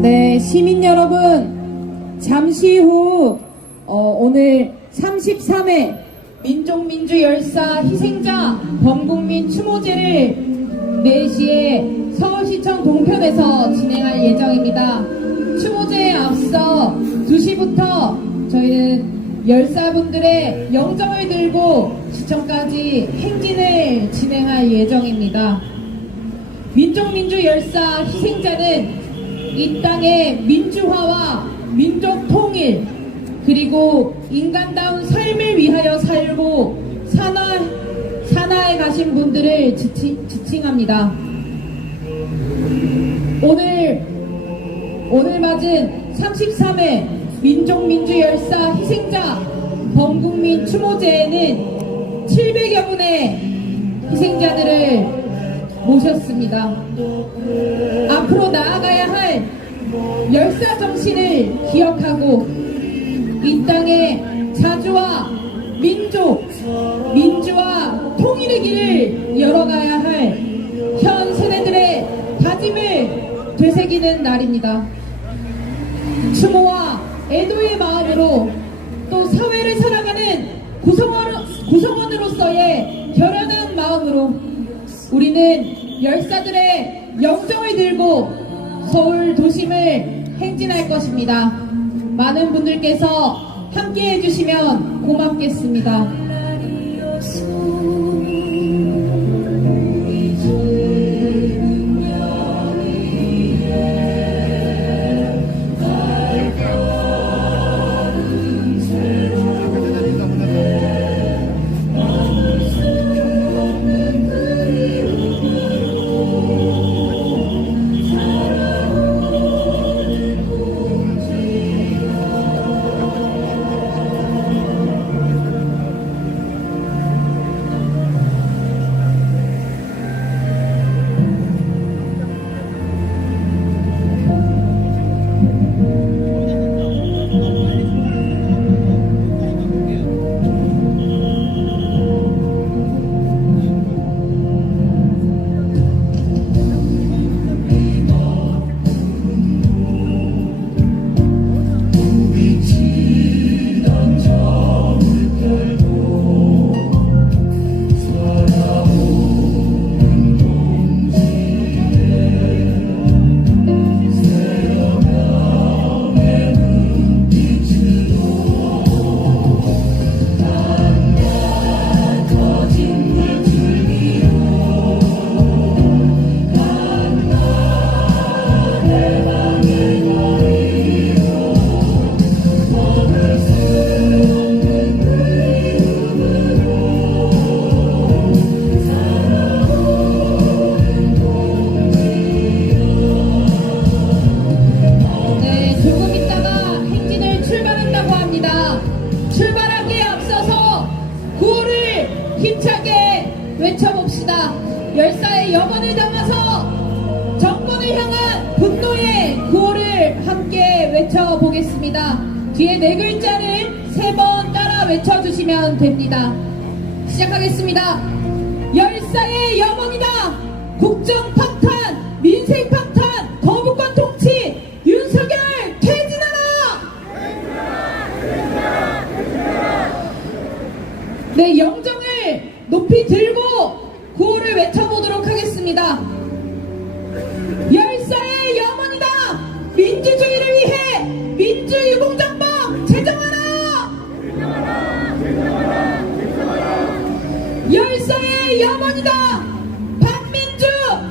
네, 시민 여러분, 잠시 후 오늘 33회 민족민주열사 희생자 범국민 추모제를 4시에 서울시청 동편에서 진행할 예정입니다. 추모제에 앞서 2시부터 저희는 열사분들의 영정을 들고 시청까지 행진을 진행할 예정입니다. 민족민주열사 희생자는 이 땅의 민주화와 민족 통일 그리고 인간다운 삶을 위하여 살고 산하에 가신 분들을 지칭합니다. 오늘 맞은 33회 민족민주열사 희생자 범국민 추모제에는 700여 분의 희생자들을 모셨습니다. 앞으로 나아가야 할 열사 정신을 기억하고 이 땅의 자주와 민주와 통일의 길을 열어가야 할 현 세대들의 다짐을 되새기는 날입니다. 추모와 애도의 마음으로 또 사회를 살아가는 구성원으로서의 결연한 마음으로 우리는 열사들의 영정을 들고 서울 도심을 행진할 것입니다. 많은 분들께서 함께 해주시면 고맙겠습니다. 외쳐봅시다. 열사의 영혼을 담아서 정권을 향한 분노의 구호를 함께 외쳐보겠습니다. 뒤에 4글자를 3번 따라 외쳐주시면 됩니다. 시작하겠습니다. 열사의 영혼이다. 국정 파탄, 민생 파탄, 거부권 통치, 윤석열 퇴진하라! 네, 영정을 높이 들고 구호를 외쳐보도록 하겠습니다. 열사의 영혼이다. 민주주의를 위해 민주유공정법 제정하라. 열사의 영혼이다. 반민주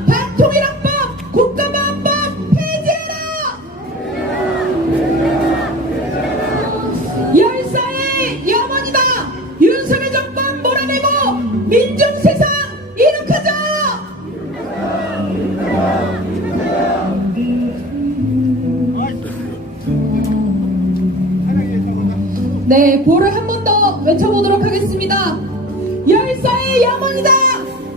반통일헌법 국가보안법 폐지하라. 열사의 영혼이다. 윤석열 정권 몰아내고 민중세상 이룩하자! 네, 고를 한 번 더 외쳐보도록 하겠습니다. 열사의 영혼이다!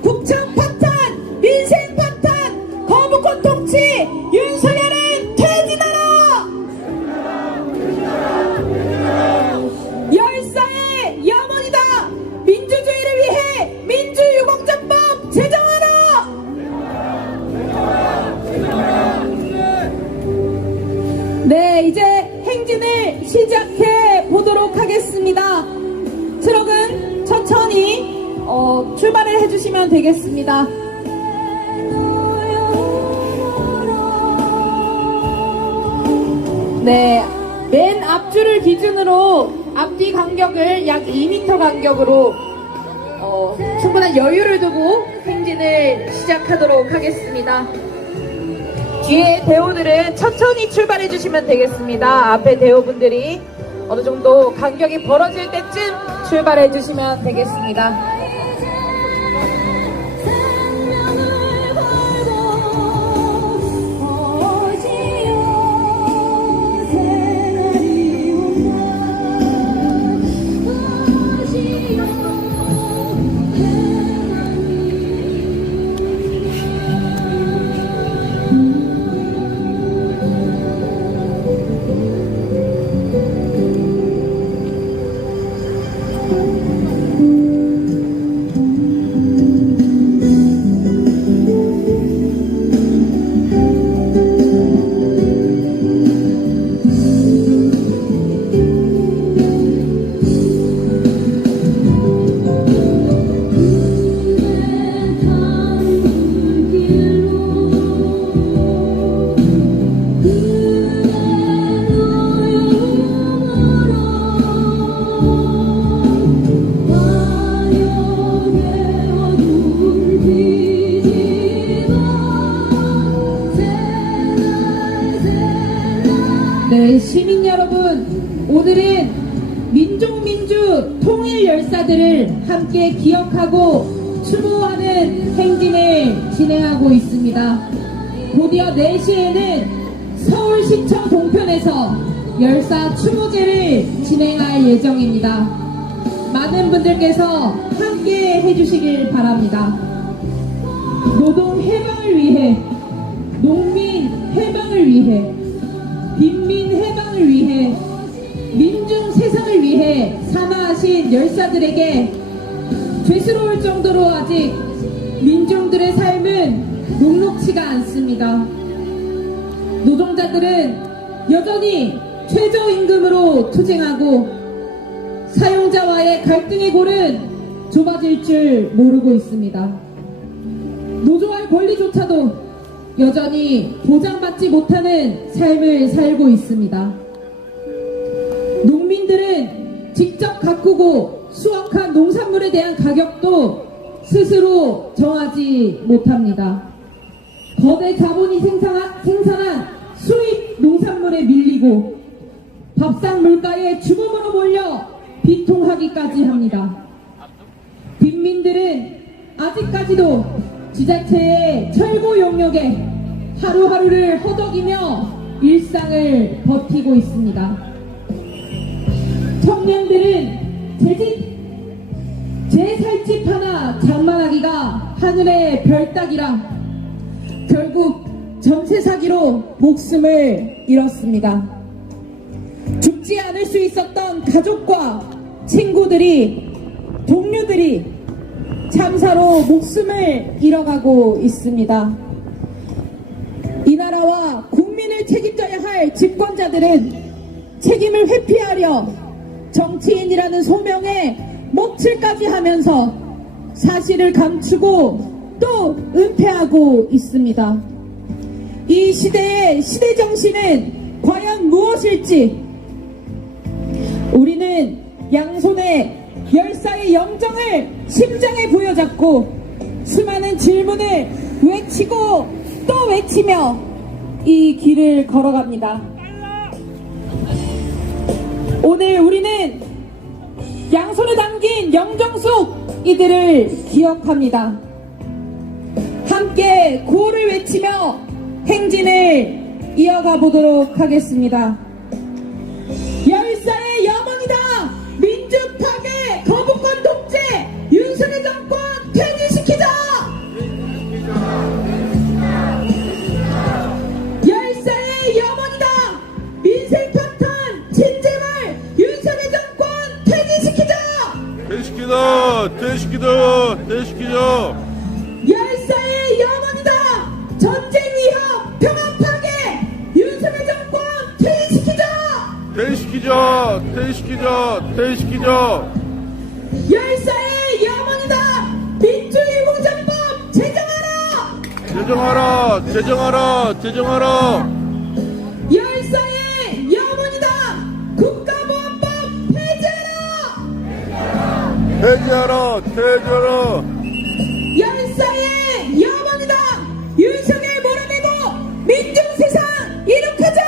국정 파탄, 민생 파탄, 거부권 통치, 윤석열은 퇴진하라! 열사의 영혼이다! 민주주의를 위해 민주유공정법 제정하라! 시작해 보도록 하겠습니다. 트럭은 천천히 출발을 해주시면 되겠습니다. 네, 맨 앞줄을 기준으로 앞뒤 간격을 약 2m 간격으로 충분한 여유를 두고 행진을 시작하도록 하겠습니다. 뒤에 대호들은 천천히 출발해 주시면 되겠습니다. 앞에 대호분들이 어느 정도 간격이 벌어질 때쯤 출발해 주시면 되겠습니다. 네, 시민 여러분, 오늘은 민족민주 통일 열사들을 함께 기억하고 추모하는 행진을 진행하고 있습니다. 곧이어 4시에는 서울시청 동편에서 열사 추모제를 진행할 예정입니다. 많은 분들께서 함께 해주시길 바랍니다. 노동 해방을 위해, 농민 해방을 위해, 빈민 해방을 위해, 민중 세상을 위해 사마하신 열사들에게 죄스러울 정도로 아직 민중들의 삶은 녹록치가 않습니다. 노동자들은 여전히 최저임금으로 투쟁하고 사용자와의 갈등의 골은 좁아질 줄 모르고 있습니다. 노조할 권리조차도 여전히 보장받지 못하는 삶을 살고 있습니다. 농민들은 직접 가꾸고 수확한 농산물에 대한 가격도 스스로 정하지 못합니다. 거대 자본이 생산한 수입 농산물에 밀리고 밥상 물가에 주범으로 몰려 비통하기까지 합니다. 빈민들은 아직까지도 지자체의 철거 용역에 하루하루를 허덕이며 일상을 버티고 있습니다. 청년들은 제 살집 하나 장만하기가 하늘의 별 따기라 결국 전세 사기로 목숨을 잃었습니다. 죽지 않을 수 있었던 가족과 친구들이, 동료들이 참사로 목숨을 잃어가고 있습니다. 이 나라와 국민을 책임져야 할 집권자들은 책임을 회피하려 정치인이라는 소명에 몫을까지 하면서 사실을 감추고 또 은폐하고 있습니다. 이 시대의 시대정신은 과연 무엇일지 우리는 양손에 열사의 영정을 심장에 부여잡고 수많은 질문을 외치고 또 외치며 이 길을 걸어갑니다. 오늘 우리는 양손에 담긴 영정숙 이들을 기억합니다. 함께 구호를 외치며 행진을 이어가 보도록 하겠습니다. 열사의 염원이다! 민주파괴, 거부권 독재, 윤석열 정권 퇴진시키자! 열사의 염원이다! 민생파탄, 진재발, 윤석열 정권 퇴진시키자! 퇴진시키자! 열사의 염원이다! 전쟁 위협, 평화 파괴, 윤석열 정권 퇴진시키자! 퇴위시키죠. 열사의 염원이다. 민주주의 공작법 제정하라. 열사의 염원이다. 국가보안법 폐지하라. 열사의 염원이다. 윤석열 몰아내고 민중세상 이룩하자.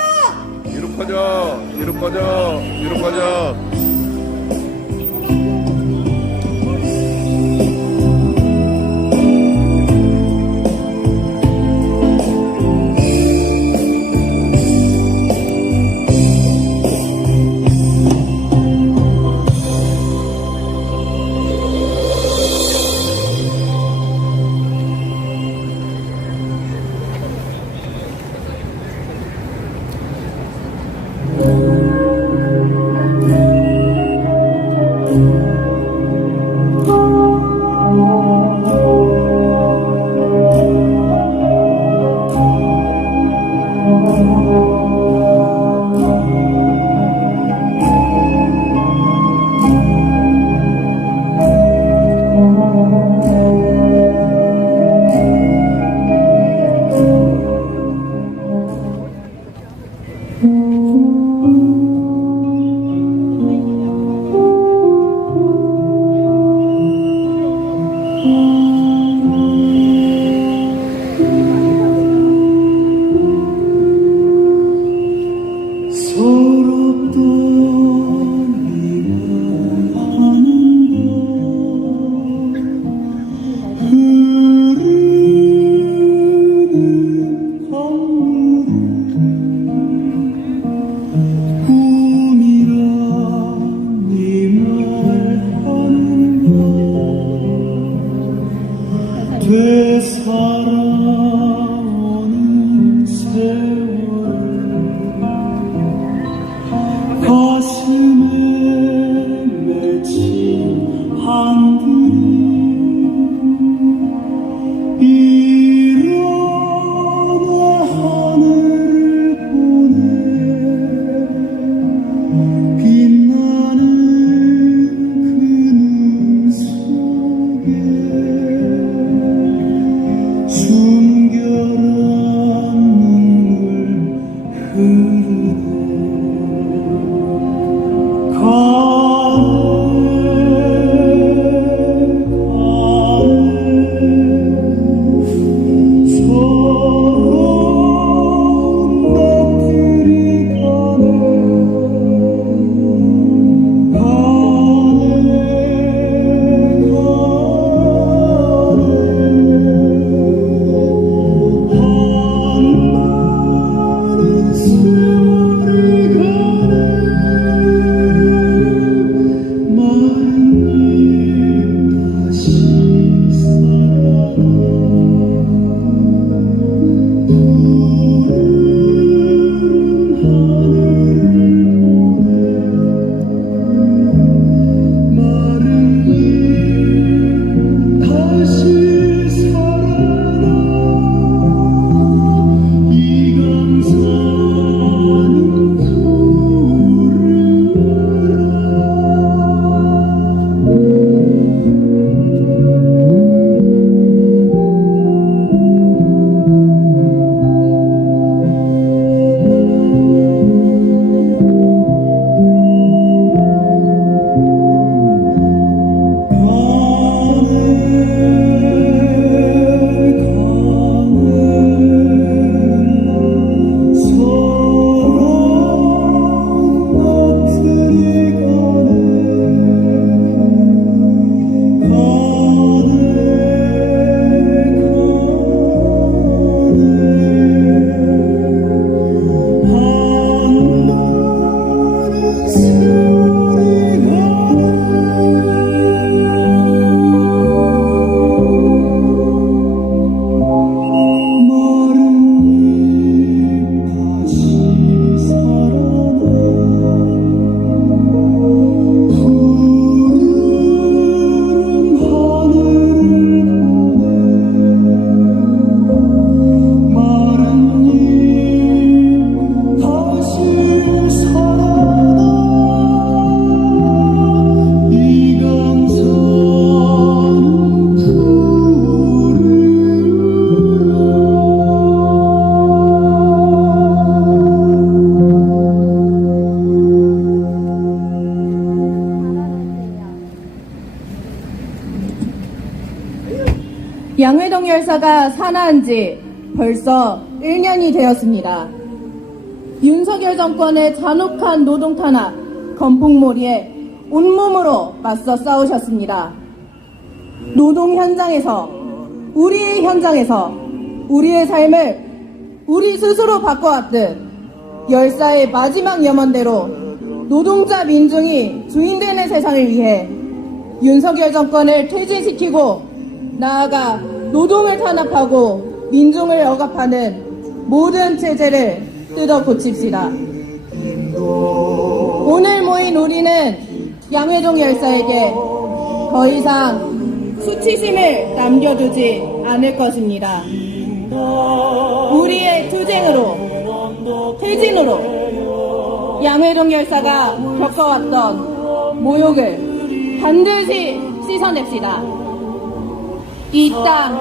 양회동 열사가 산화한 지 벌써 1년이 되었습니다. 윤석열 정권의 잔혹한 노동 탄압, 건폭몰이에 온몸으로 맞서 싸우셨습니다. 노동 현장에서, 우리의 현장에서 우리의 삶을 우리 스스로 바꿔왔듯 열사의 마지막 염원대로 노동자 민중이 주인되는 세상을 위해 윤석열 정권을 퇴진시키고 나아가 노동을 탄압하고 민중을 억압하는 모든 체제를 뜯어 고칩시다. 오늘 모인 우리는 양회동 열사에게 더 이상 수치심을 남겨두지 않을 것입니다. 우리의 투쟁으로, 퇴진으로 양회동 열사가 겪어왔던 모욕을 반드시 씻어냅시다. 이 땅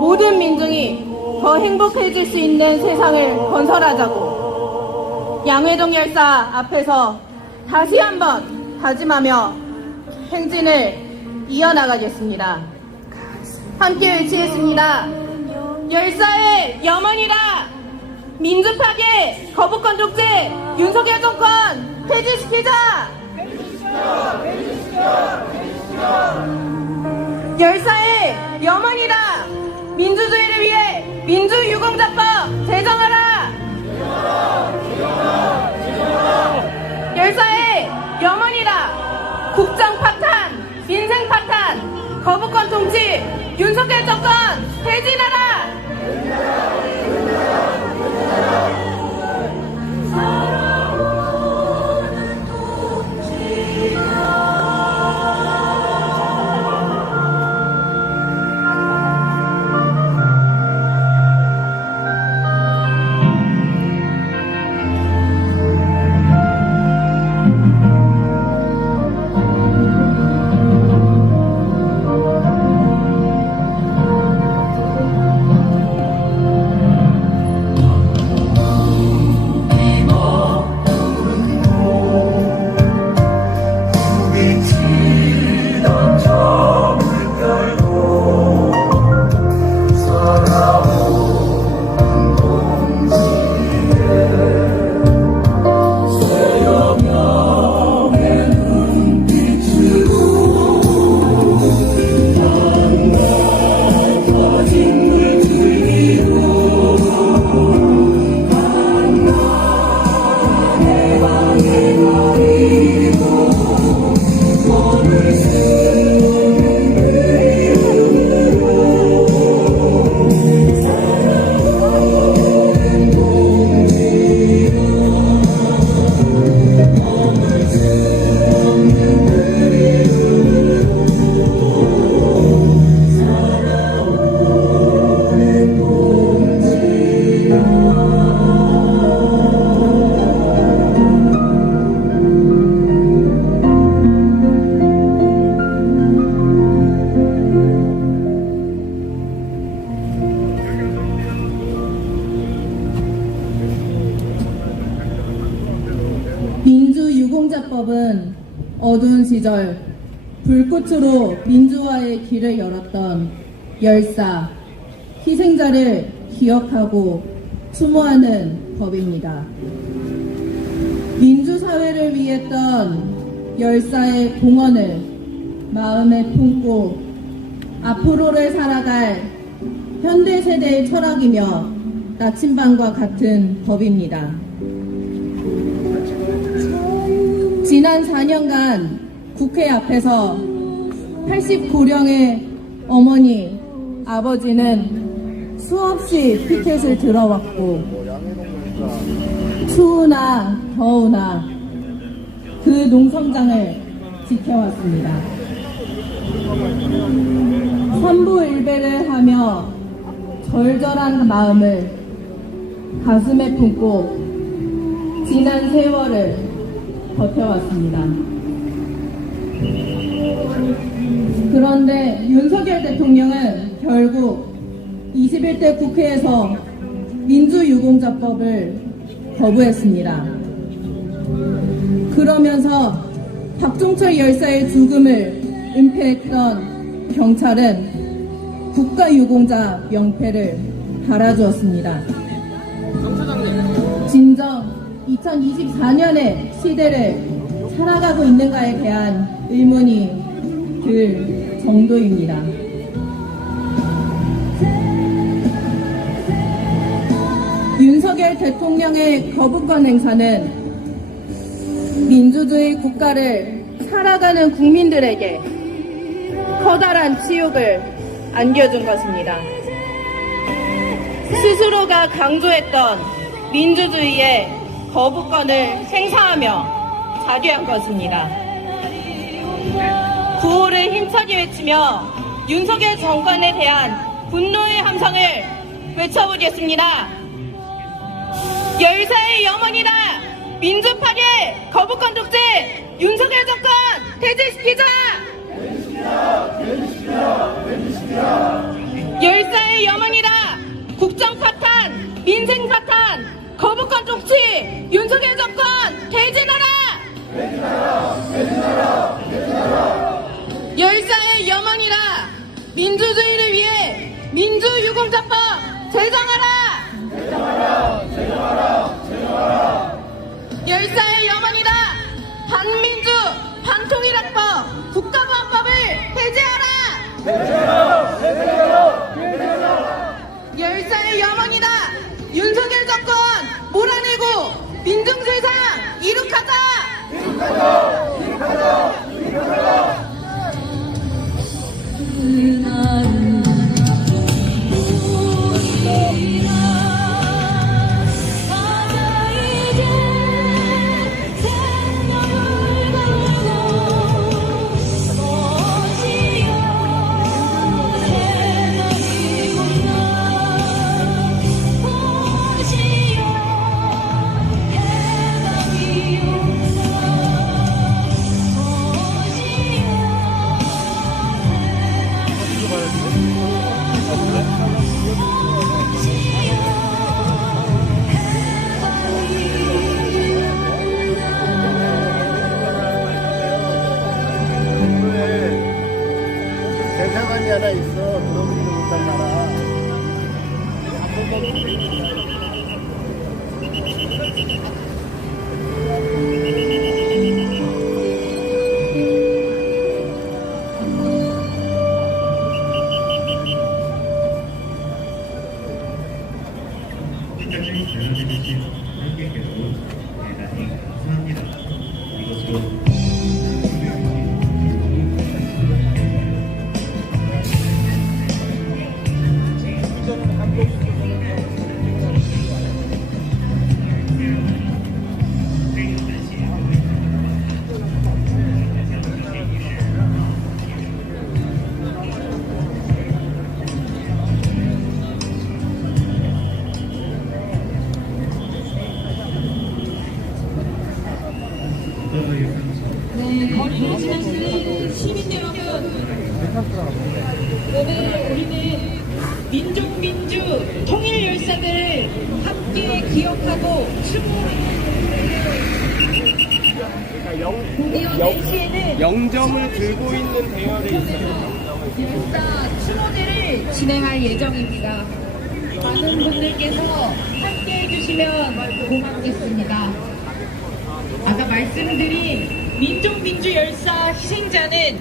모든 민중이 더 행복해질 수 있는 세상을 건설하자고 양회동 열사 앞에서 다시 한번 다짐하며 행진을 이어나가겠습니다. 함께 외치겠습니다. 열사의 염원이다. 민주파괴, 거부권 독재, 윤석열 정권 퇴진시키자. 열사의 염원이다. 민주주의를 위해 민주유공자법 제정하라. 열사의 염원이다. 국정 파탄, 민생 파탄, 거부권 통치, 윤석열 정권 퇴진하라. 민주유공자법은 어두운 시절 불꽃으로 민주화의 길을 열었던 열사, 희생자를 기억하고 추모하는 법입니다. 민주사회를 위했던 열사의 공헌을 마음에 품고 앞으로를 살아갈 현대세대의 철학이며 나침반과 같은 법입니다. 지난 4년간 국회 앞에서 89령의 어머니, 아버지는 수없이 피켓을 들어왔고 추우나 더우나 그 농성장을 지켜왔습니다. 삼부일배를 하며 절절한 마음을 가슴에 품고 지난 세월을 버텨왔습니다. 그런데 윤석열 대통령은 결국 21대 국회에서 민주유공자법을 거부했습니다. 그러면서 박종철 열사의 죽음을 은폐했던 경찰은 국가유공자 명패를 달아주었습니다. 진정 2024년의 시대를 살아가고 있는가에 대한 의문이 들 정도입니다. 윤석열 대통령의 거부권 행사는 민주주의 국가를 살아가는 국민들에게 커다란 치욕을 안겨준 것입니다. 스스로가 강조했던 민주주의의 거부권을 행사하며 자류한 것입니다. 구호를 힘차게 외치며 윤석열 정권에 대한 분노의 함성을 외쳐보겠습니다. 열사의 염원이다! 민주파괴 거부권 독재 윤석열 정권 퇴진시키자! 열사의 염원이다! 국정 파탄, 민생 파탄, 거부권 독재 윤석열 정권 퇴진하라! 열사의 염원이라 민주주의를 위해 민주유공자법 제정하라! 열사의 염원이라 반민주 반통일학법 국가보안법을 폐지하라! 열사의 염원이다 윤석열 정권 몰아내고 민중세상 이룩하자! 대사관이 하나 있어. 들어보지도 못한 나라. 끝까지 전해주신 관객께도 대단히 감사합니다. 이것으로 거리를 지나치는 시민 여러분, 오늘 우리는 민족민주 통일 열사들을 함께 기억하고 오늘 4시에는 영점을 들고 있는 대열에 있어요. 열사 추모제를 진행할 예정입니다. 많은 분들께서 함께 해주시면 고맙겠습니다. 아까 말씀드린 민족민주 열사 희생자는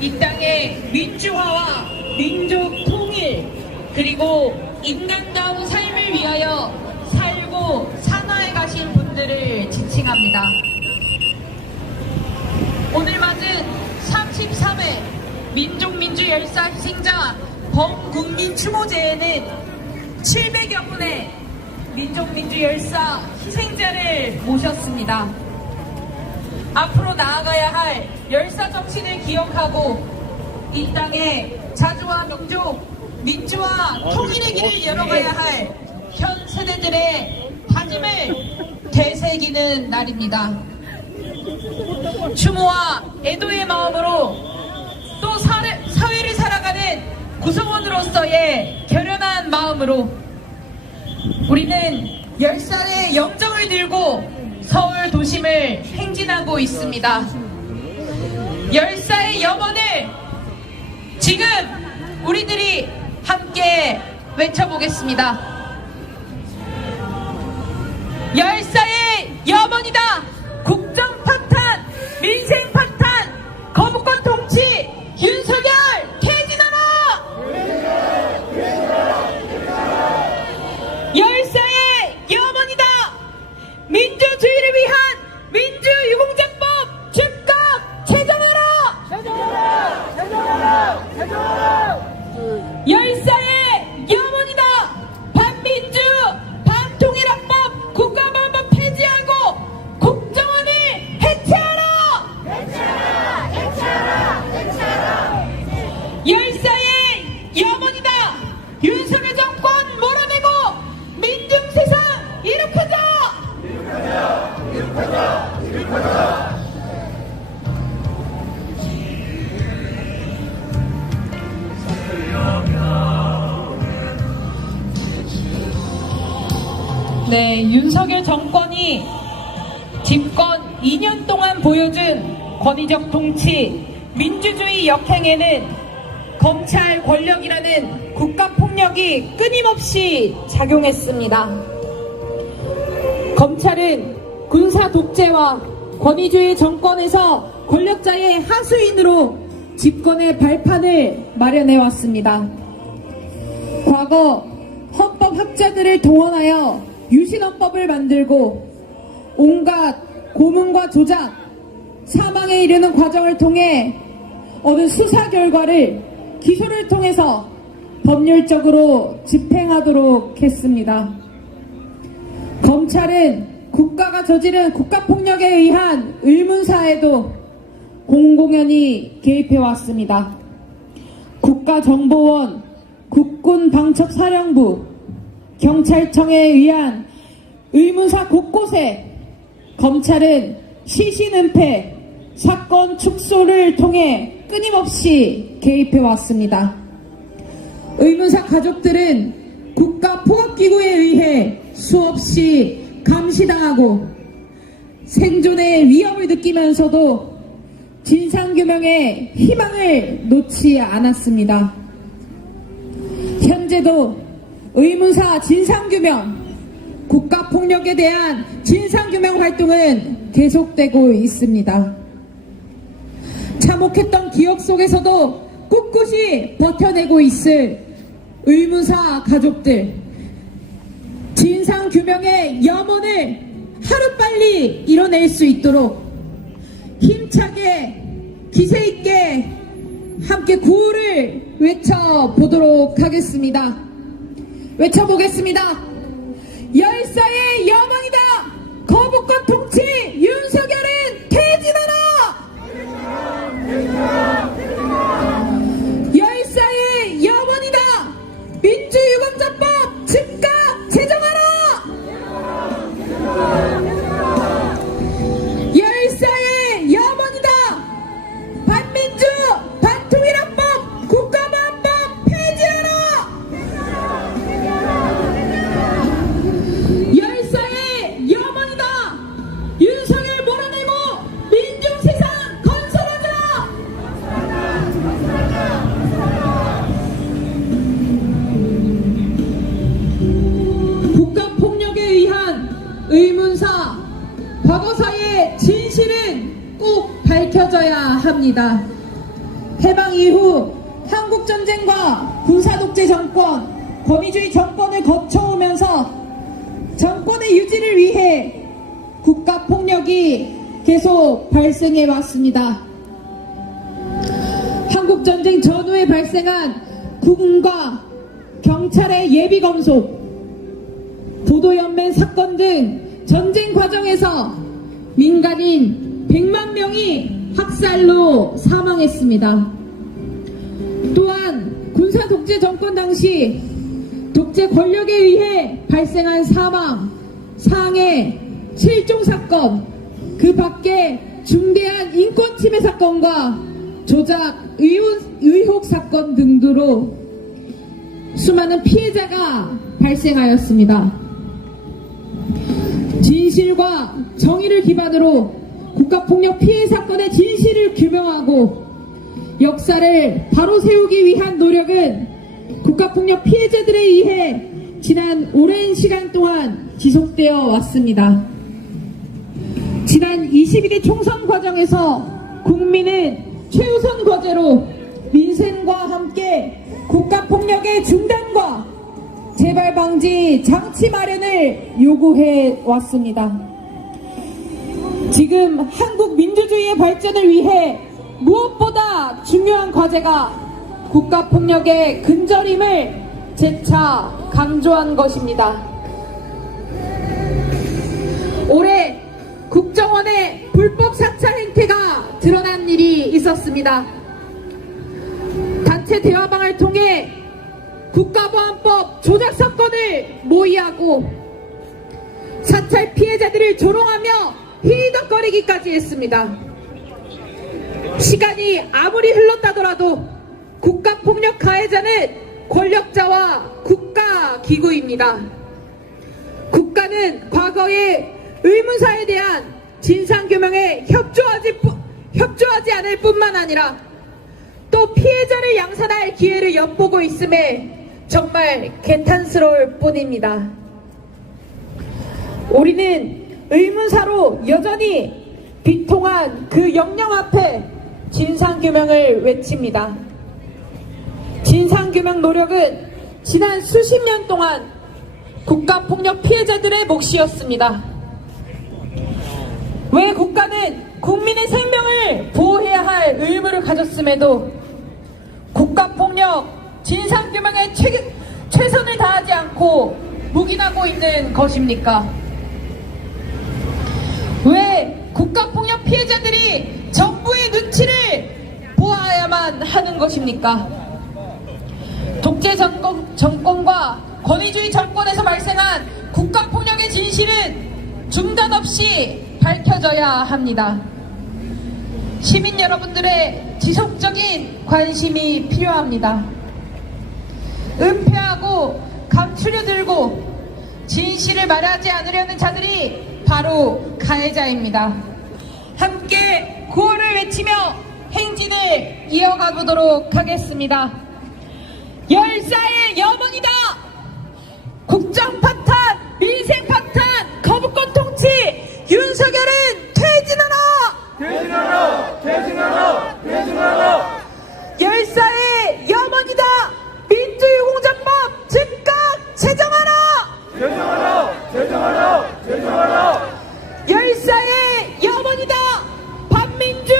이 땅의 민주화와 민족 통일 그리고 인간다운 삶을 위하여 살고 산화해 가신 분들을 지칭합니다. 오늘 맞은 33회 민족민주 열사 희생자 범국민 추모제에는 700여 분의 민족민주 열사 희생자를 모셨습니다. 앞으로 나아가야 할 열사 정신을 기억하고 이 땅에 자주와 민족, 민주화, 통일의 길을 열어가야 할 현 세대들의 다짐을 되새기는 날입니다. 추모와 애도의 마음으로 또 사회를 살아가는 구성원으로서의 결연한 마음으로 우리는 열살의 영정을 들고 서울 도심을 행진하고 있습니다. 열사의 염원을 지금 우리들이 함께 외쳐보겠습니다. 열사의 염원이다. 국정파탄, 민생파탄, 거부권 통치, 윤석열 퇴진하라. 열사의 염원이다. 민주주의를 위한 민주유공자법 즉각 제정하라. 열사의 염원이다. 반민주 반통일학법 국가보안법 폐지하고 국정원을 해체하라. 열사의 염원이다. 윤석열 정권 몰아내고 민중세상 이룩하자. 네, 윤석열 정권이 집권 2년 동안 보여준 권위적 통치, 민주주의 역행에는 검찰 권력이라는 국가폭력이 끊임없이 작용했습니다. 검찰은 군사 독재와 권위주의 정권에서 권력자의 하수인으로 집권의 발판을 마련해왔습니다. 과거 헌법학자들을 동원하여 유신헌법을 만들고 온갖 고문과 조작, 사망에 이르는 과정을 통해 얻은 수사 결과를 기소를 통해서 법률적으로 집행하도록 했습니다. 검찰은 국가가 저지른 국가폭력에 의한 의문사에도 공공연히 개입해왔습니다. 국가정보원, 국군방첩사령부, 경찰청에 의한 의문사 곳곳에 검찰은 시신은폐, 사건 축소를 통해 끊임없이 개입해왔습니다. 의문사 가족들은 국가포갑기구에 의해 수없이 감시당하고 생존의 위협을 느끼면서도 진상규명의 희망을 놓지 않았습니다. 현재도 의문사 진상규명, 국가폭력에 대한 진상규명 활동은 계속되고 있습니다. 참혹했던 기억 속에서도 꿋꿋이 버텨내고 있을 의문사 가족들, 진상규명의 염원을 하루빨리 이뤄낼 수 있도록 힘차게 기세있게 함께 구호를 외쳐보도록 하겠습니다. 외쳐보겠습니다. 열사의 염원이다. 거부권 통치 윤석열은 퇴진하라. 열사의 염원이다. 민주유공자법 즉각 제정하라. 열사의 염원이다. 반민주 반통일학법 국가보안법 폐지하라. 열사의 염원이다. 윤석열 몰아내고 민중세상 건설하자. 국가폭력에 의한 의문사 과거사의 진실은 꼭 밝혀져야 합니다. 해방 이후 한국전쟁과 군사독재 정권, 권위주의 정권을 거쳐오면서 정권의 유지를 위해 국가폭력이 계속 발생해 왔습니다. 한국전쟁 전후에 발생한 군과 경찰의 예비검속, 보도연맹 사건 등 전쟁 과정에서 민간인 100만 명이 학살로 사망했습니다. 또한 군사 독재 정권 당시 독재 권력에 의해 발생한 사망, 상해, 실종 사건, 그 밖에 중대한 인권 침해 사건과 조작, 의혹 사건 등으로 수많은 피해자가 발생하였습니다. 진실과 정의를 기반으로 국가폭력 피해 사건의 진실을 규명하고 역사를 바로 세우기 위한 노력은 국가폭력 피해자들에 의해 지난 오랜 시간 동안 지속되어 왔습니다. 지난 21대 총선 과정에서 국민은 최우선 과제로 민생과 함께 국가폭력의 중단과 재발 방지 장치 마련을 요구해 왔습니다. 지금 한국 민주주의의 발전을 위해 무엇보다 중요한 과제가 국가폭력의 근절임을 재차 강조한 것입니다. 올해 국정원의 불법 사찰 행태가 드러난 일이 있었습니다. 단체 대화방을 통해 국가보안법 조작 사건을 모의하고 사찰 피해자들을 조롱하며 히히덕거리기까지 했습니다. 시간이 아무리 흘렀다더라도 국가폭력 가해자는 권력자와 국가기구입니다. 국가는 과거의 의문사에 대한 진상규명에 협조하지 않을 뿐만 아니라 또 피해자를 양산할 기회를 엿보고 있음에 정말 개탄스러울 뿐입니다. 우리는 의문사로 여전히 비통한 그 영령 앞에 진상규명을 외칩니다. 진상규명 노력은 지난 수십 년 동안 국가폭력 피해자들의 몫이었습니다. 왜 국가는 국민의 생명을 보호해야 할 의무를 가졌음에도 국가폭력 진상규명에 최선을 다하지 않고 묵인하고 있는 것입니까? 왜 국가폭력 피해자들이 정부의 눈치를 보아야만 하는 것입니까? 독재 정권과 권위주의 정권에서 발생한 국가폭력의 진실은 중단 없이 밝혀져야 합니다. 시민 여러분들의 지속적인 관심이 필요합니다. 은폐하고 감추려 들고 진실을 말하지 않으려는 자들이 바로 가해자입니다. 함께 구호를 외치며 행진을 이어가 보도록 하겠습니다. 열사의 염원이다. 국정 파탄, 민생 파탄, 거부권 통치, 윤석열은 퇴진하라! 퇴진하라! 퇴진하라! 퇴진하라! 열사의 염원이다. 민주유공자법 즉각 제정하라! 제정하라! 제정하라! 제정하라! 열사의 염원이다. 반민주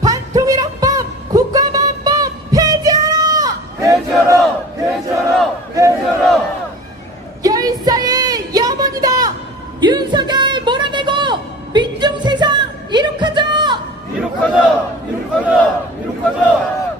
반통일헌법 국가보안법 폐지하라! 폐지하라! 폐지하라! 폐지하라! 열사의 염원이다. 윤석열 몰아내고 민중 세상 이룩하자! 이룩하자! 이룩하자! 이룩하자!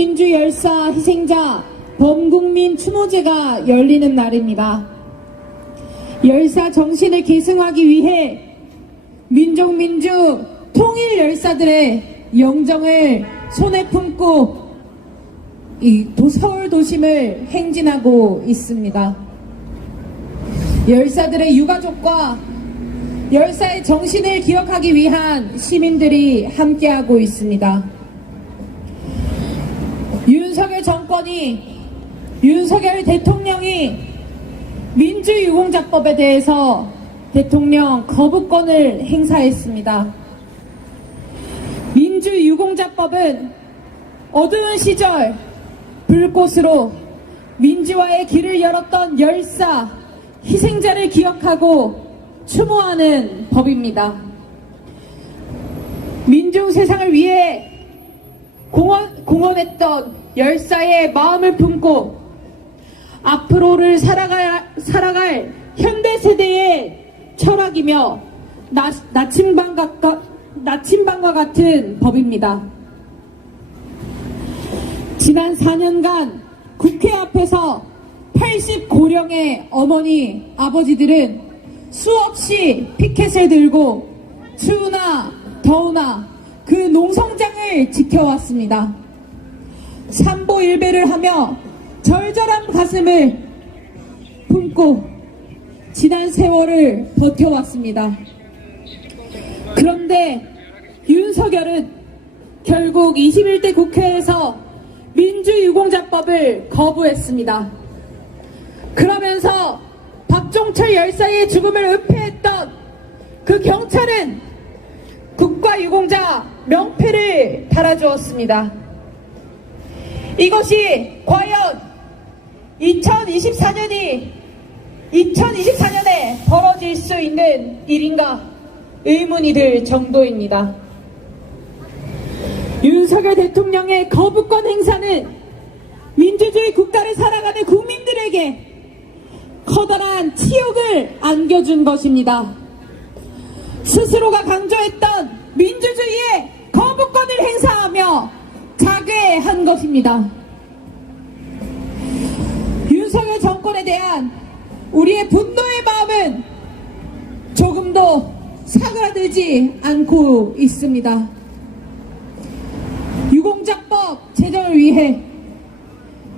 민중민주 열사 희생자 범국민 추모제가 열리는 날입니다. 열사 정신을 계승하기 위해 민족민주 통일 열사들의 영정을 손에 품고 이 서울 도심을 행진하고 있습니다. 열사들의 유가족과 열사의 정신을 기억하기 위한 시민들이 함께하고 있습니다. 윤석열 대통령이 민주유공자법에 대해서 대통령 거부권을 행사했습니다. 민주유공자법은 어두운 시절 불꽃으로 민주화의 길을 열었던 열사, 희생자를 기억하고 추모하는 법입니다. 민중 세상을 위해 공헌했던 열사의 마음을 품고 앞으로를 살아갈 현대세대의 철학이며 나침반과 같은 법입니다. 지난 4년간 국회 앞에서 80고령의 어머니, 아버지들은 수없이 피켓을 들고 추우나 더우나 그 농성장을 지켜왔습니다. 삼보일배를 하며 절절한 가슴을 품고 지난 세월을 버텨왔습니다. 그런데 윤석열은 결국 21대 국회에서 민주유공자법을 거부했습니다. 그러면서 박종철 열사의 죽음을 은폐했던 그 경찰은 국가유공자 명패를 달아주었습니다. 이것이 과연 2024년에 벌어질 수 있는 일인가 의문이 들 정도입니다. 윤석열 대통령의 거부권 행사는 민주주의 국가를 살아가는 국민들에게 커다란 치욕을 안겨준 것입니다. 스스로가 강조했던 민주주의의 거부권을 행사하며 자괴한 것입니다. 윤석열 정권에 대한 우리의 분노의 마음은 조금도 사그라들지 않고 있습니다. 유공자법 제정을 위해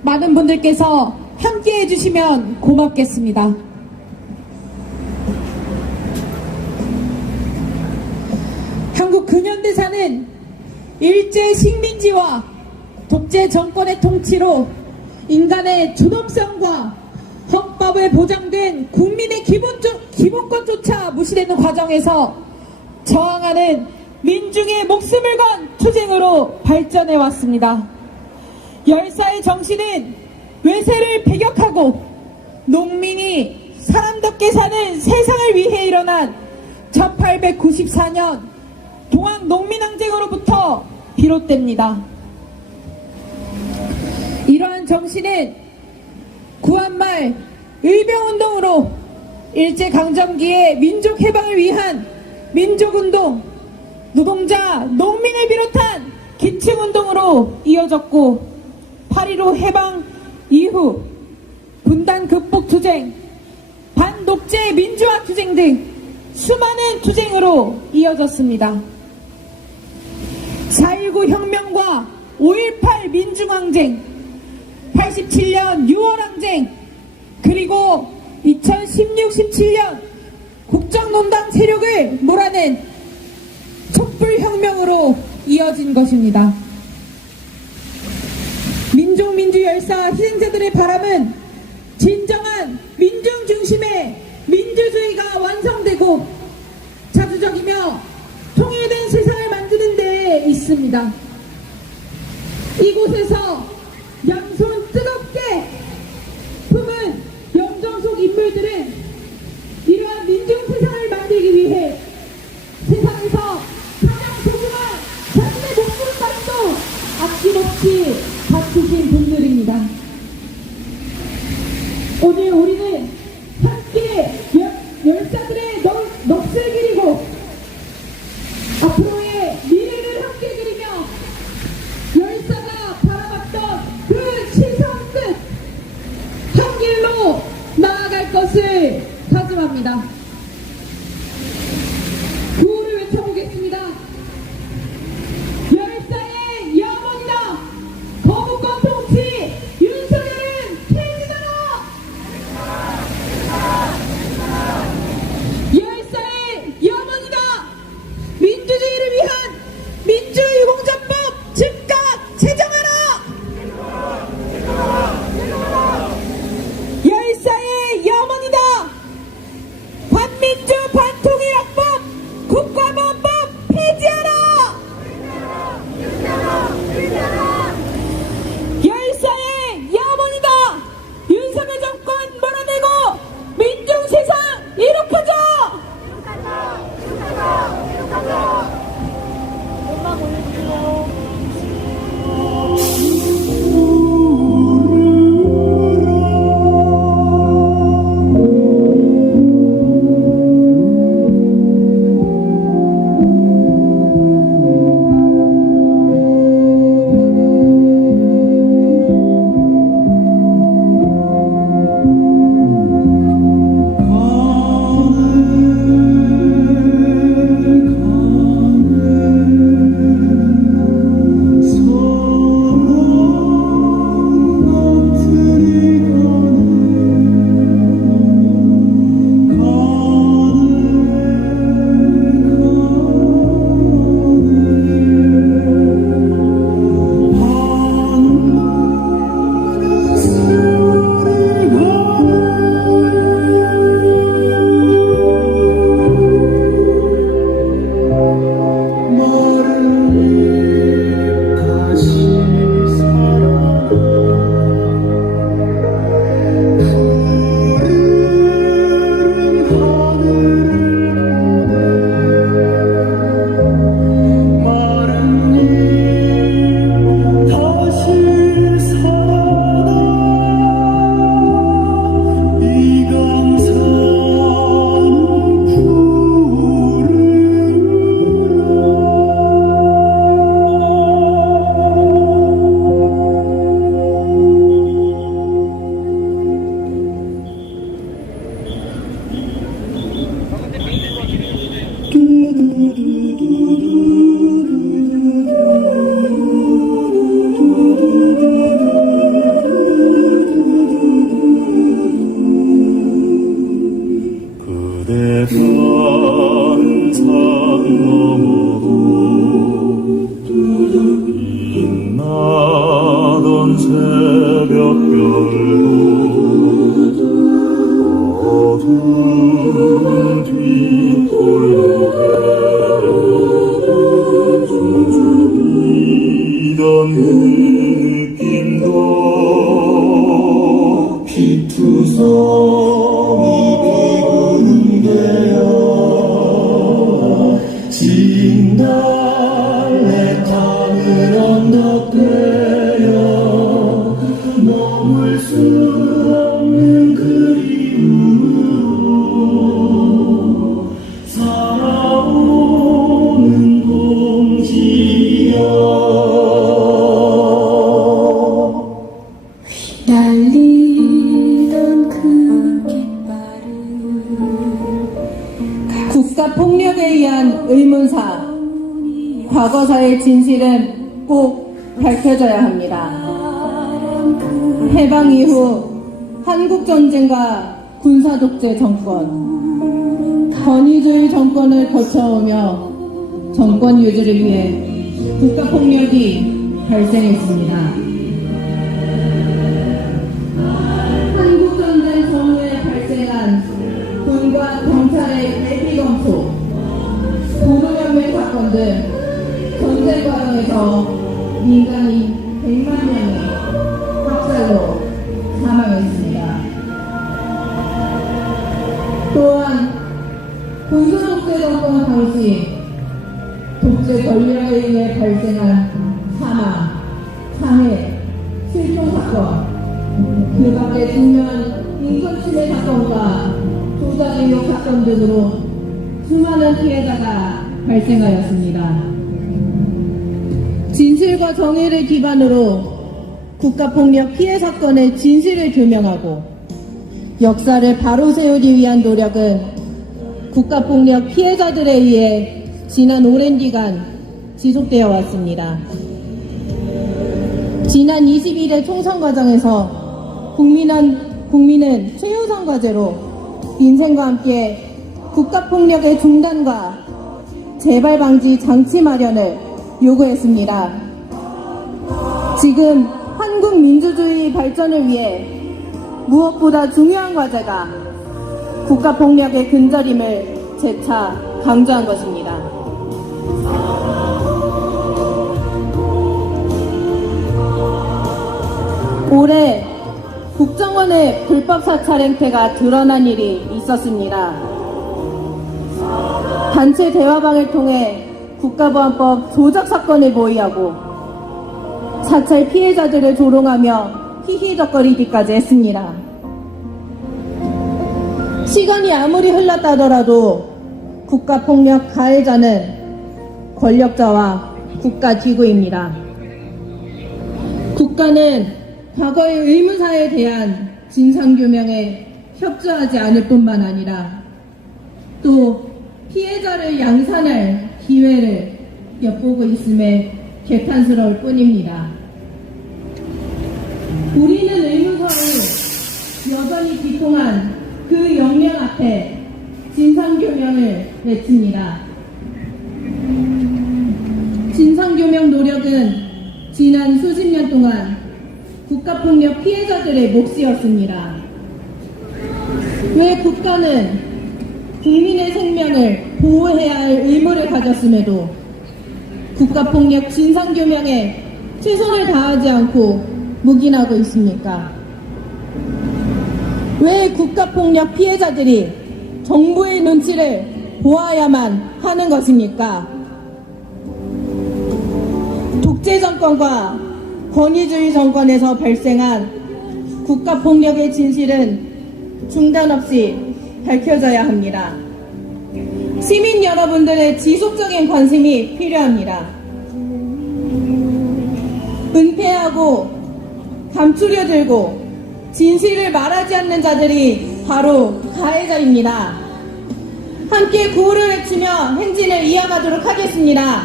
많은 분들께서 함께 해주시면 고맙겠습니다. 한국 근현대사는 일제 식민지와 독재 정권의 통치로 인간의 존엄성과 헌법에 보장된 국민의 기본권조차 무시되는 과정에서 저항하는 민중의 목숨을 건 투쟁으로 발전해 왔습니다. 열사의 정신은 외세를 배격하고 농민이 사람답게 사는 세상을 위해 일어난 1894년 동학농민항쟁으로부터 비롯됩니다. 이러한 정신은 구한말 의병운동으로 일제강점기의 민족해방을 위한 민족운동, 노동자, 농민을 비롯한 기층운동으로 이어졌고 8.15 해방 이후 분단 극복 투쟁, 반독재 민주화 투쟁 등 수많은 투쟁으로 이어졌습니다. 4.19 혁명과 5.18 민중항쟁, 87년 6월항쟁, 그리고 2016-17년 국정농단 세력을 몰아낸 촛불혁명으로 이어진 것입니다. 민족민주열사 희생자들의 바람은 진정한 민중 중심의 민주주의가 완성되고 자주적이며 통일된 세상을 만드는 데 있습니다. 이곳에서 양손 뜨겁게 품은 영정속 인물들은 이러한 민중 세상을 만들기 위해 세상에서 가장 소중한 자신의 목숨까지도 아낌없이 바치신 분들입니다. 오늘 우리는 함께 열사들의 넋을 기리고 앞으로의 미래를 함께 그리며 열사가 바라봤던 어둠 뒷골목에 이던 느낌도 피투성이 비구는데요 진달래 타는 언덕 되어 머물 수 없는 그리움으로 살아오는 동지여 날리던 그 깃발을 국가폭력에 의한 의문사 과거사의 진실은 꼭 밝혀져야 합니다. 해방 이후 한국전쟁과 군사독재 정권, 권위주의 정권을 거쳐오며 정권 유지를 위해 국가폭력이 발생했습니다. 한국전쟁 전후에 발생한 군과 경찰의 대피검소, 도로연맹 사건 등 전쟁 과정에서 민간인 100만 명이 학살로 사망했습니다. 또한 군사독재 정권 당시 독재 권력에 의해 발생한 사망, 상해, 실종 사건, 그 밖에 중요한 인권침해 사건과 조작 의혹 사건 등으로 수많은 피해자가 발생하였습니다. 진실과 정의를 기반으로 국가폭력 피해 사건의 진실을 규명하고 역사를 바로 세우기 위한 노력은 국가폭력 피해자들에 의해 지난 오랜 기간 지속되어 왔습니다. 지난 21회 총선 과정에서 국민은 최우선 과제로 민생과 함께 국가폭력의 중단과 재발 방지 장치 마련을 요구했습니다. 지금 한국 민주주의 발전을 위해 무엇보다 중요한 과제가 국가폭력의 근절임을 재차 강조한 것입니다. 올해 국정원의 불법 사찰 행태가 드러난 일이 있었습니다. 단체 대화방을 통해 국가보안법 조작 사건을 모의하고 사찰 피해자들을 조롱하며 히히덕거리기까지 했습니다. 시간이 아무리 흘렀다 하더라도 국가폭력 가해자는 권력자와 국가기구입니다. 국가는 과거의 의문사에 대한 진상규명에 협조하지 않을 뿐만 아니라 또 피해자를 양산할 기회를 엿보고 있음에 개탄스러울 뿐입니다. 우리는 의문사를 여전히 비통한 그 역량 앞에 진상규명을 외칩니다. 진상규명 노력은 지난 수십 년 동안 국가폭력 피해자들의 몫이었습니다. 왜 국가는 국민의 생명을 보호해야 할 의무를 가졌음에도 국가폭력 진상규명에 최선을 다하지 않고 묵인하고 있습니까? 왜 국가폭력 피해자들이 정부의 눈치를 보아야만 하는 것입니까? 독재 정권과 권위주의 정권에서 발생한 국가폭력의 진실은 중단 없이 밝혀져야 합니다. 시민 여러분들의 지속적인 관심이 필요합니다. 은폐하고 감추려 들고 진실을 말하지 않는 자들이 바로 가해자입니다. 함께 구호를 외치며 행진을 이어가도록 하겠습니다.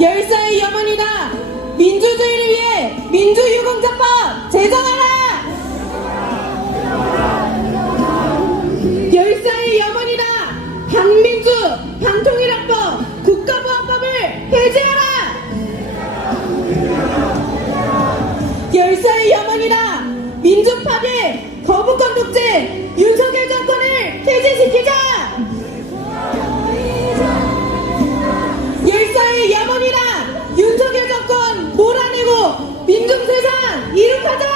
열사의 염원이다. 민주주의를 위해 민주유공자법 제정하라. 열사의 염원이다. 반민주 반통일학법 국가보안법을 폐지하라. 열사의 염원이다. 민주파괴, 거부권 독재, 윤석열 정권을 퇴진시키자! 열사의 염원이라 윤석열 정권 몰아내고 민중세상 이룩하자!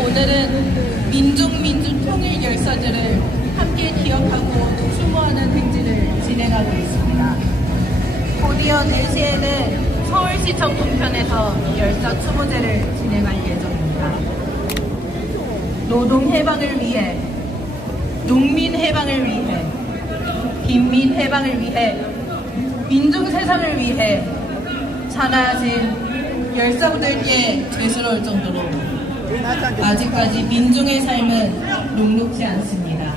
오늘은 민중 통일 열사들을 함께 기억하고 추모하는 행진을 진행하고 있습니다. 곧이어 4시에는 서울시청 동편에서 열사 추모제를 진행할 예정입니다. 노동 해방을 위해, 농민 해방을 위해, 빈민 해방을 위해, 민중 세상을 위해 찬하신 열사분들께 죄스러울 정도로 아직까지 민중의 삶은 녹록지 않습니다.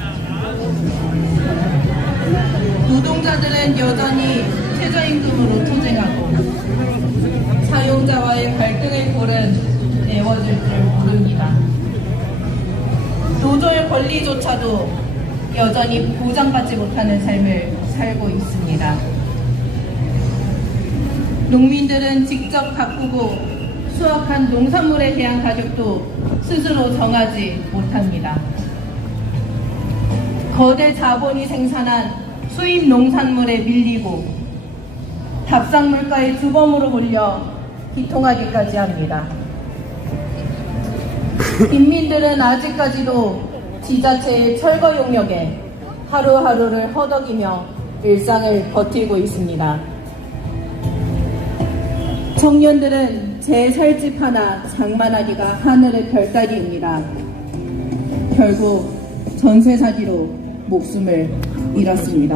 노동자들은 여전히 최저임금으로 투쟁하고 사용자와의 갈등의 골은 메워질 줄 모릅니다. 노조의 권리조차도 여전히 보장받지 못하는 삶을 살고 있습니다. 농민들은 직접 가꾸고 수확한 농산물에 대한 가격도 스스로 정하지 못합니다. 거대 자본이 생산한 수입 농산물에 밀리고 답상물가의 주범으로 몰려 기통하기까지 합니다. 빈민들은 아직까지도 지자체의 철거 용역에 하루하루를 허덕이며 일상을 버티고 있습니다. 청년들은 제 살집 하나 장만하기가 하늘의 별 따기입니다. 결국 전세 사기로 목숨을 잃었습니다.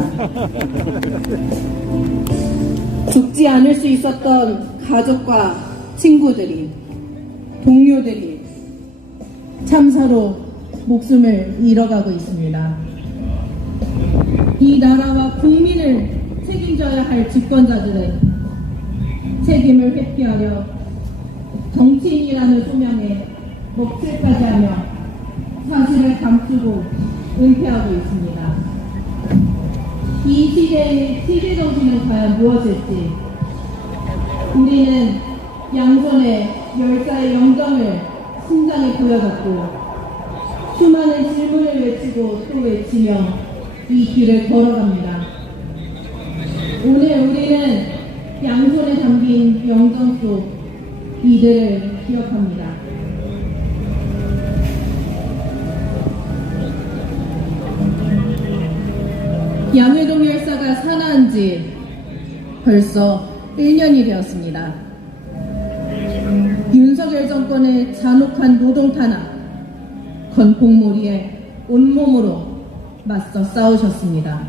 죽지 않을 수 있었던 가족과 친구들이, 동료들이 참사로 목숨을 잃어가고 있습니다. 이 나라와 국민을 책임져야 할 집권자들은 책임을 회피하려 정치인이라는 소명에 먹칠까지 하며 사실을 감추고 은폐하고 있습니다. 이 시대의 시대 정신은 과연 무엇일지 우리는 양손에 열사의 영정을 심장에 보여잡고 수많은 질문을 외치고 또 외치며 이 길을 걸어갑니다. 오늘 우리는 양손에 담긴 영정 속 이들을 기억합니다. 양회동 열사가 산화한 지 벌써 1년이 되었습니다. 윤석열 정권의 잔혹한 노동 탄압, 건폭몰이에 온몸으로 맞서 싸우셨습니다.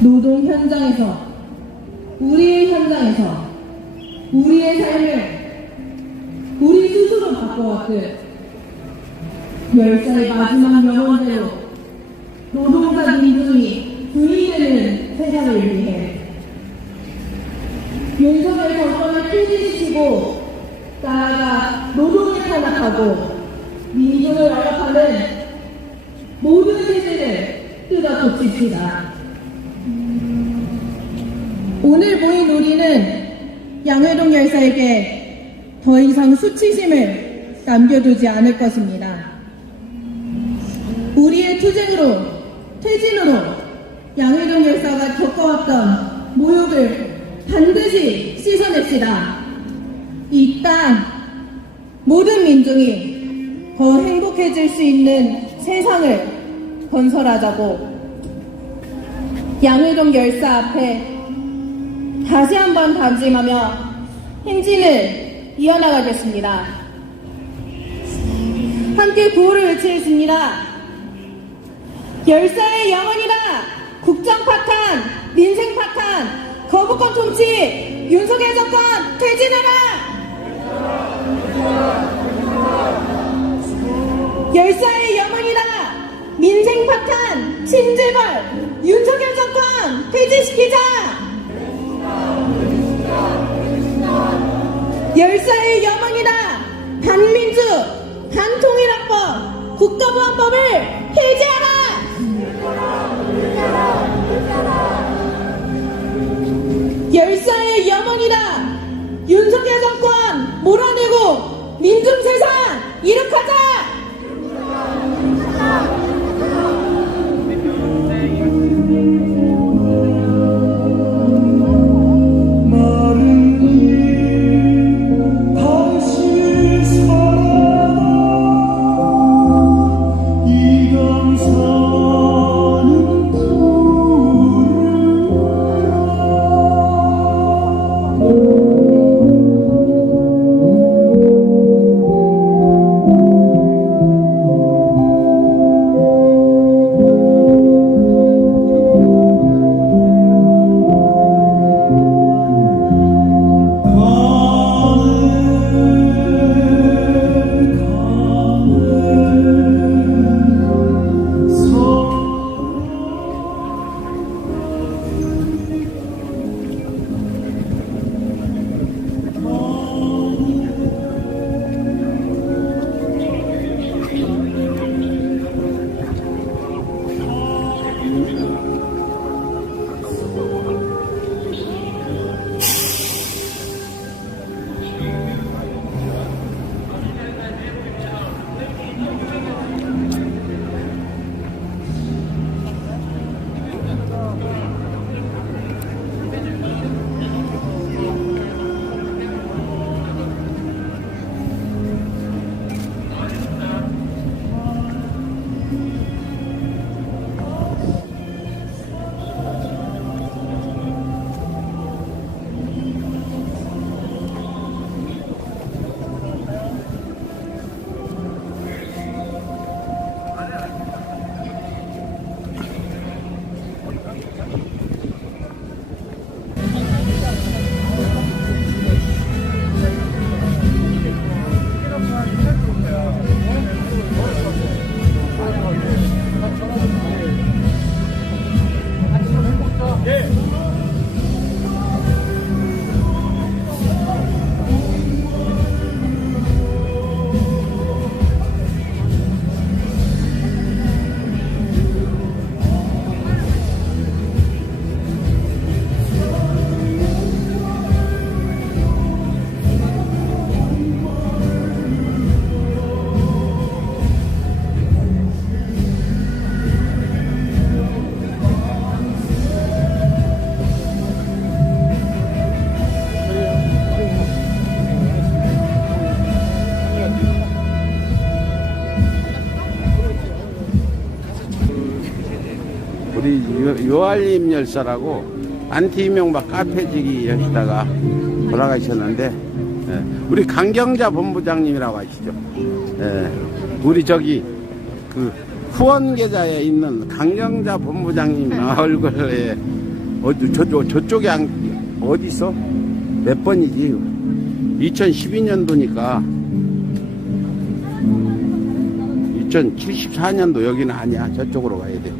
노동 현장에서, 우리의 현장에서 우리의 삶을 우리 스스로 바꿔왔듯 열사의 마지막 명언대로 노동자 민중이 주인되는 세상을 위해 윤석열 정권을 퇴진시키고 나아가 노동을 탄압하고 민중을 억압하는 모든 세제를 뜯어 고칩시다. 오늘 모인 우리는 양회동 열사에게 더 이상 수치심을 남겨두지 않을 것입니다. 우리의 투쟁으로, 퇴진으로 양회동 열사가 겪어왔던 모욕을 반드시 씻어냅시다. 이 땅 모든 민중이 더 행복해질 수 있는 세상을 건설하자고 양회동 열사 앞에 다시 한번 다짐하며 행진을 이어나가겠습니다. 함께 구호를 외치겠습니다. 열사의 영원이다. 국정 파탄, 민생 파탄, 거부권 통치, 윤석열 정권 퇴진하라. 열사의 영원이다. 민생 파탄, 친재벌, 윤석열 정권 퇴진시키자. 열사의 영원이다. 반민주, 반통일헌법, 국가보안법을 폐지하라. 열사의 염원이다. 윤석열 정권 몰아내고 민중세상 이룩하자. 마른 길 다시 살아나 이 감사 우리 요한림 열사라고 안티 이명박 카페지기 하시다가 돌아가셨는데, 예, 우리 강경자 본부장님이라고 아시죠? 예, 우리 저기 그 후원 계좌에 있는 강경자 본부장님 얼굴에 저쪽에 어디 있어? 몇 번이지? 2012년도니까 2074년도 여기는 아니야. 저쪽으로 가야 돼.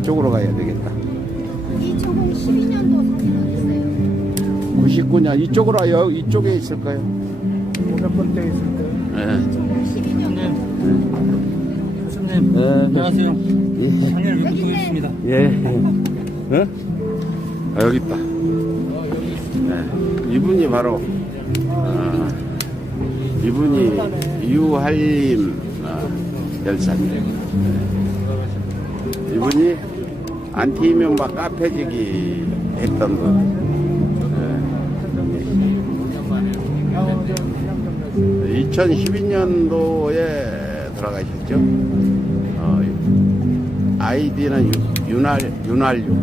이쪽으로 가야 되겠다. 2012년도 사진 어딨어요? 99년 이쪽으로 이쪽에 있을까요? 몇 번째 있을 거예요. 네. 2012년도. 교수님, 네. 안녕하세요. 예. 장례를 뵙고 있습니다. 예. 어? 아, 여기 있다. 네. 이분이 바로 이분이 유한림 열사님. 이분이 안티 이명박 카페지기 했던 분. 2012년도에 돌아가셨죠. 아이디는 윤활유.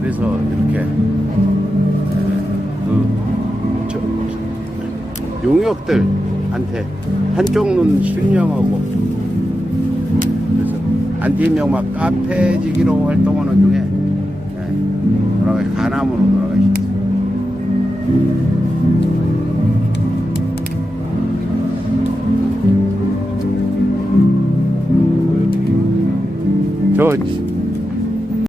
그래서 이렇게 용역들한테 한쪽 눈 실명하고, 그래서 안티 이명박 카페지기로 활동하는 중에 간암으로 돌아가셨어요. 저